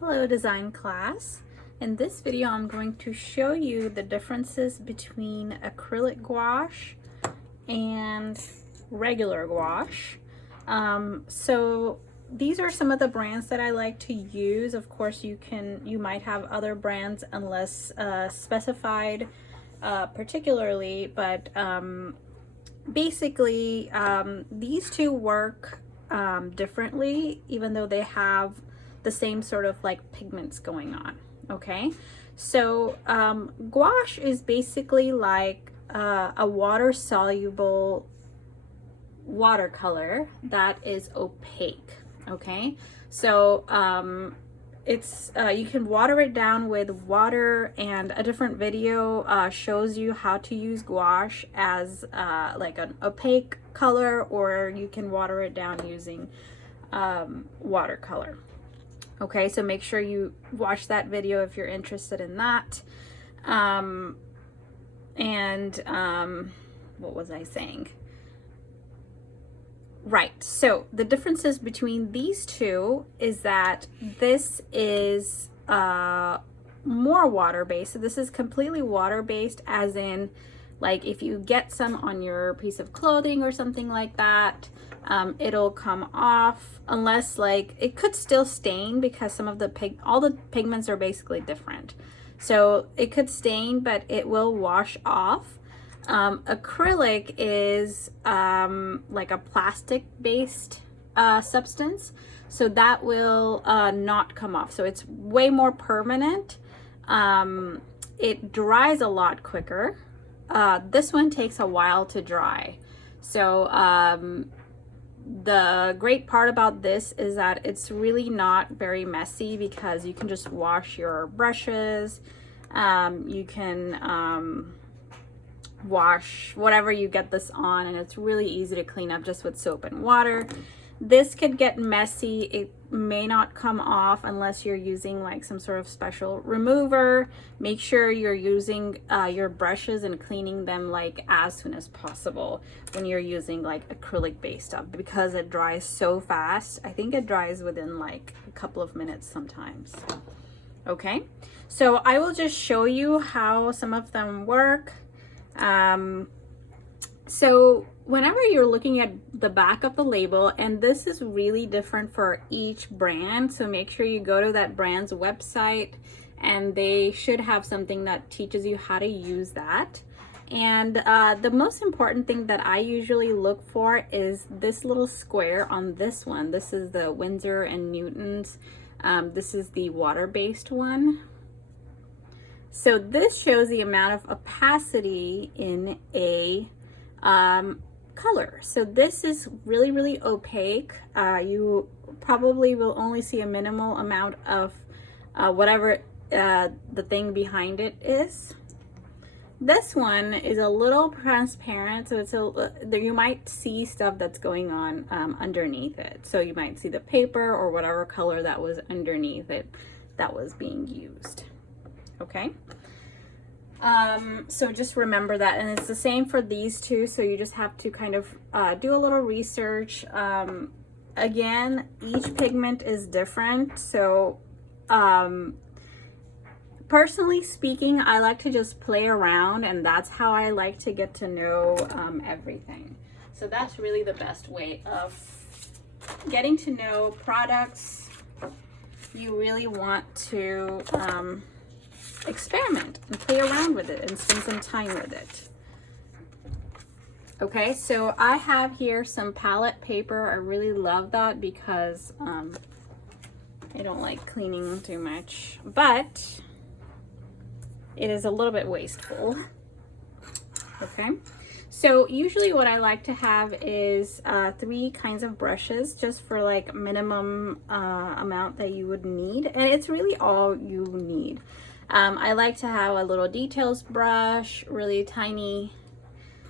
Hello design class. In this video I'm going to show you the differences between acrylic gouache and regular gouache. So these are some of the brands that I like to use. Of course you might have other brands unless specified particularly, but basically these two work differently even though they have the same sort of like pigments going on. Okay, so gouache is basically like a water soluble watercolor that is opaque. Okay, so it's you can water it down with water, and a different video shows you how to use gouache as like an opaque color, or you can water it down using watercolor. Okay, so make sure you watch that video if you're interested in that. What was I saying? Right, so the differences between these two is that this is more water-based. So this is completely water-based, as in like if you get some on your piece of clothing or something like that, it'll come off, unless like it could still stain because some of all the pigments are basically different. So it could stain, but it will wash off. Acrylic is like a plastic based substance, so that will not come off. So it's way more permanent. It dries a lot quicker. This one takes a while to dry. So the great part about this is that it's really not very messy because you can just wash your brushes. You can wash whatever you get this on, and it's really easy to clean up just with soap and water. This could get messy. It may not come off unless you're using like some sort of special remover. Make sure you're using your brushes and cleaning them like as soon as possible when you're using like acrylic based stuff, because it dries so fast. I think it dries within like a couple of minutes sometimes. Okay, so I will just show you how some of them work. So whenever you're looking at the back of the label, and this is really different for each brand, so make sure you go to that brand's website and they should have something that teaches you how to use that. And the most important thing that I usually look for is this little square on this one. This is the Winsor and Newton's. This is the water-based one. So this shows the amount of opacity in a color. So this is really, really opaque. You probably will only see a minimal amount of whatever the thing behind it is. This one is a little transparent, so it's you might see stuff that's going on underneath it. So you might see the paper or whatever color that was underneath it that was being used. Okay, so just remember that, and it's the same for these two, so you just have to kind of do a little research. Again, each pigment is different, so personally speaking, I like to just play around, and that's how I like to get to know everything. So that's really the best way of getting to know products. You really want to experiment and play around with it and spend some time with it. Okay, so I have here some palette paper. I really love that because I don't like cleaning too much, but it is a little bit wasteful. Okay, so usually what I like to have is 3 kinds of brushes, just for like minimum amount that you would need, and it's really all you need. I like to have a little details brush, really tiny.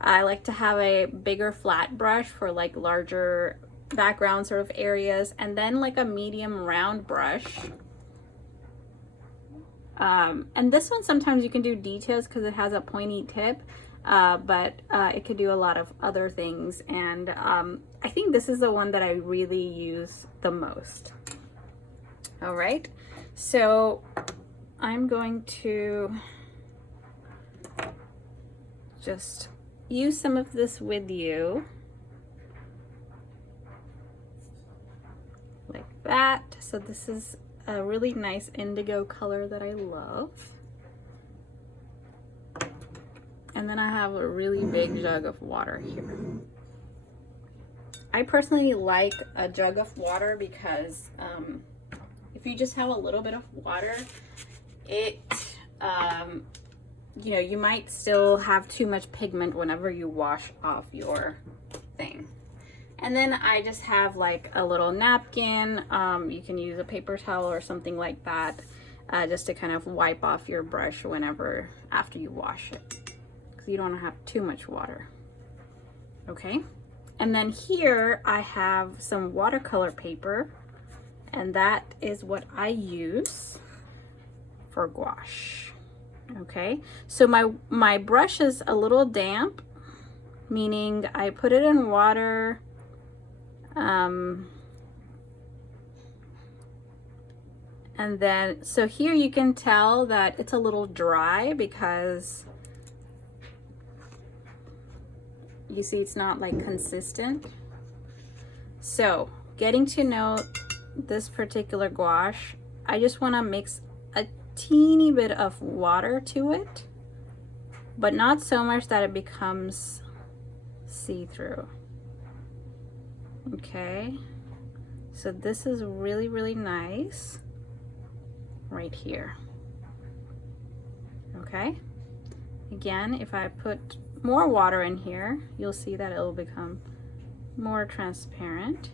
I like to have a bigger flat brush for like larger background sort of areas, and then like a medium round brush. And this one, sometimes you can do details because it has a pointy tip, but it could do a lot of other things, and I think this is the one that I really use the most. All right, So I'm going to just use some of this with you. Like that. So this is a really nice indigo color that I love. And then I have a really big jug of water here. I personally like a jug of water because if you just have a little bit of water, it, you know, you might still have too much pigment whenever you wash off your thing. And then I just have like a little napkin. You can use a paper towel or something like that, just to kind of wipe off your brush whenever after you wash it, because you don't have too much water. Okay. And then here I have some watercolor paper, and that is what I use for gouache. Okay, so my brush is a little damp, meaning I put it in water, and then so here you can tell that it's a little dry because you see it's not like consistent. So getting to know this particular gouache, I just want to mix a teeny bit of water to it, but not so much that it becomes see-through. Okay, so this is really, really nice right here. Okay, again, if I put more water in here, you'll see that it'll become more transparent,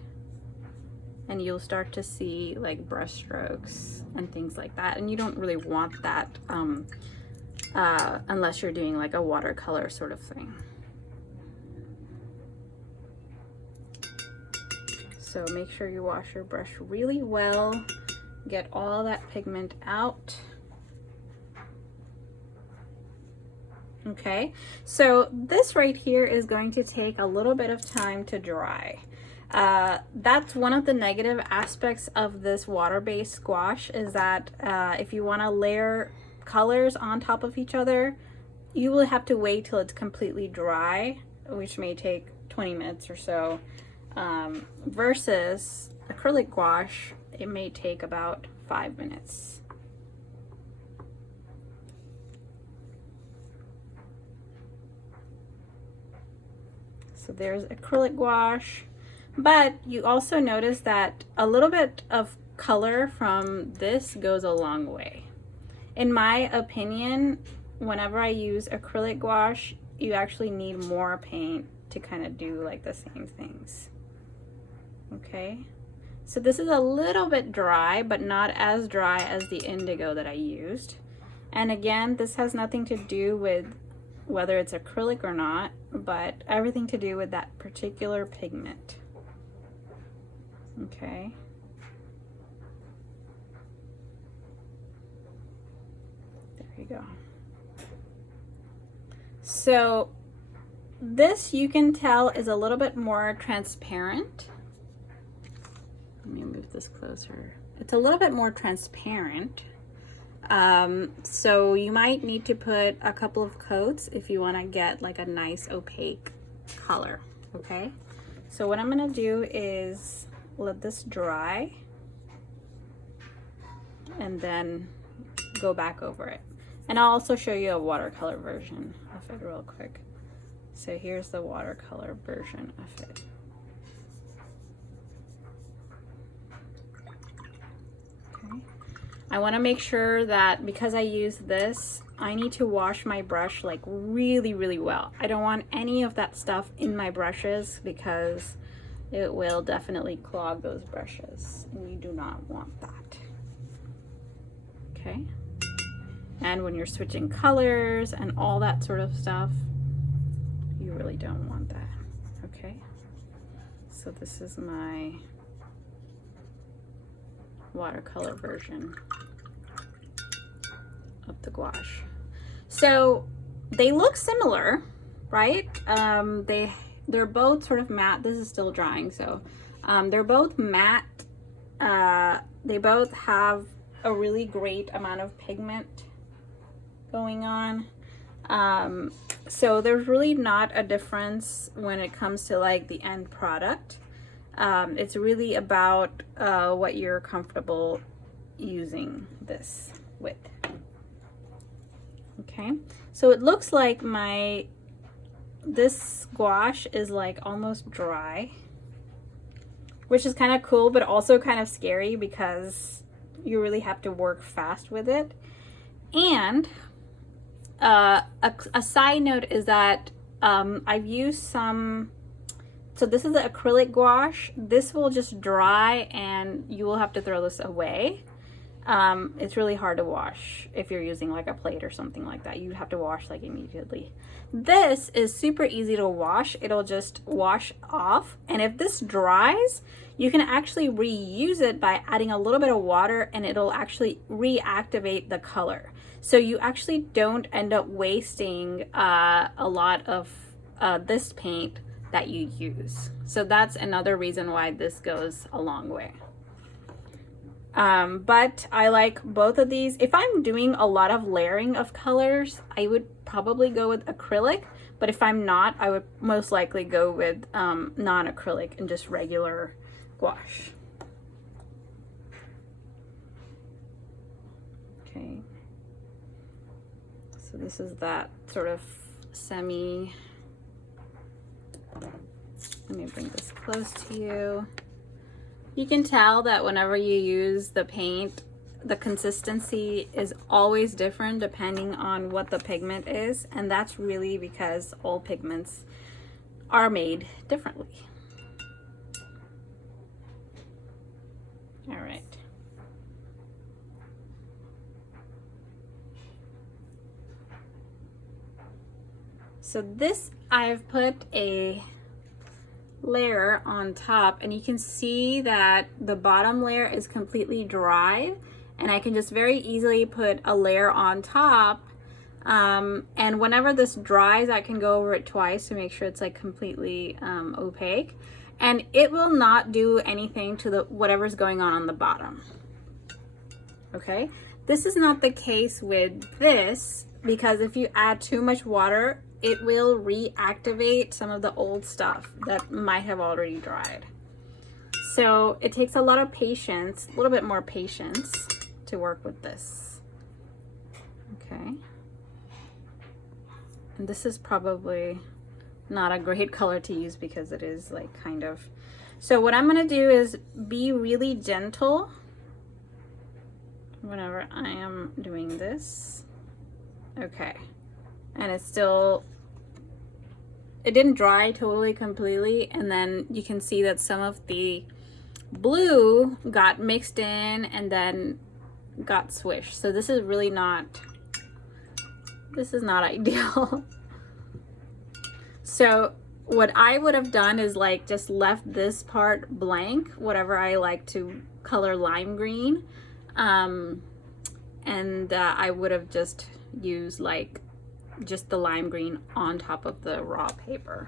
and you'll start to see like brush strokes and things like that, and you don't really want that unless you're doing like a watercolor sort of thing. So make sure you wash your brush really well, get all that pigment out. Okay, so this right here is going to take a little bit of time to dry. That's one of the negative aspects of this water-based gouache, is that if you want to layer colors on top of each other, you will have to wait till it's completely dry, which may take 20 minutes or so, versus acrylic gouache, it may take about 5 minutes. So there's acrylic gouache, but you also notice that a little bit of color from this goes a long way. In my opinion, whenever I use acrylic gouache, you actually need more paint to kind of do like the same things. Okay, so this is a little bit dry, but not as dry as the indigo that I used. And again, this has nothing to do with whether it's acrylic or not, but everything to do with that particular pigment. Okay. There you go. So this, you can tell, is a little bit more transparent. Let me move this closer. It's a little bit more transparent. So you might need to put a couple of coats if you want to get like a nice opaque color. Okay, so what I'm gonna do is let this dry and then go back over it, and I'll also show you a watercolor version of it real quick. So here's the watercolor version of it. I want to make sure that because I use this, I need to wash my brush like really, really well. I don't want any of that stuff in my brushes because it will definitely clog those brushes, and you do not want that. Okay. And when you're switching colors and all that sort of stuff, you really don't want that. Okay. So this is my watercolor version of the gouache. So they look similar, right? They're both sort of matte. This is still drying, so they're both matte. They both have a really great amount of pigment going on. So there's really not a difference when it comes to like the end product. It's really about what you're comfortable using this with. Okay, so it looks like this gouache is like almost dry, which is kind of cool, but also kind of scary because you really have to work fast with it. And a side note is that I've used some, so this is the acrylic gouache. This will just dry and you will have to throw this away. It's really hard to wash if you're using like a plate or something like that. You have to wash like immediately. This is super easy to wash. It'll just wash off. And if this dries, you can actually reuse it by adding a little bit of water, and it'll actually reactivate the color. So you actually don't end up wasting a lot of this paint that you use. So that's another reason why this goes a long way. But I like both of these. If I'm doing a lot of layering of colors, I would probably go with acrylic, but if I'm not, I would most likely go with non-acrylic and just regular gouache. Okay, so this is that sort of semi, let me bring this close to you. You can tell that whenever you use the paint, the consistency is always different depending on what the pigment is, and that's really because all pigments are made differently. All right. So this, I've put a layer on top, and you can see that the bottom layer is completely dry, and I can just very easily put a layer on top, and whenever this dries, I can go over it twice to make sure it's like completely opaque, and it will not do anything to the whatever's going on the bottom. Okay, this is not the case with this, because if you add too much water, it will reactivate some of the old stuff that might have already dried. So it takes a lot of patience, a little bit more patience to work with this. Okay. And this is probably not a great color to use because it is like kind of, so what I'm gonna do is be really gentle whenever I am doing this. Okay. And it's still, it didn't dry totally completely, and then you can see that some of the blue got mixed in and then got swished. So this is really not, this is not ideal. So what I would have done is like just left this part blank, whatever I like to color lime green, and I would have just used like just the lime green on top of the raw paper.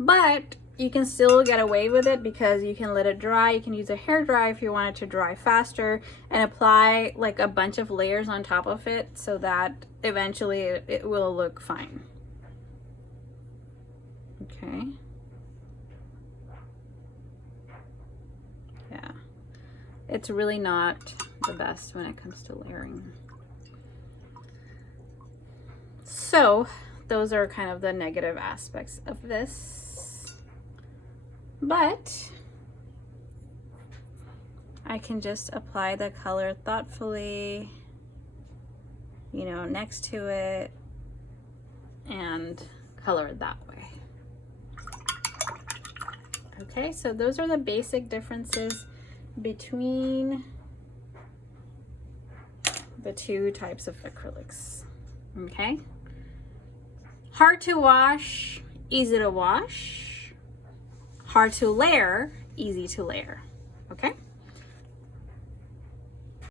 But you can still get away with it because you can let it dry. You can use a hair dry if you want it to dry faster, and apply like a bunch of layers on top of it so that eventually it will look fine. Okay. Yeah, it's really not the best when it comes to layering. So those are kind of the negative aspects of this, but I can just apply the color thoughtfully, you know, next to it and color it that way. Okay, so those are the basic differences between the two types of acrylics. Okay. Hard to wash, easy to wash. Hard to layer, easy to layer. Okay.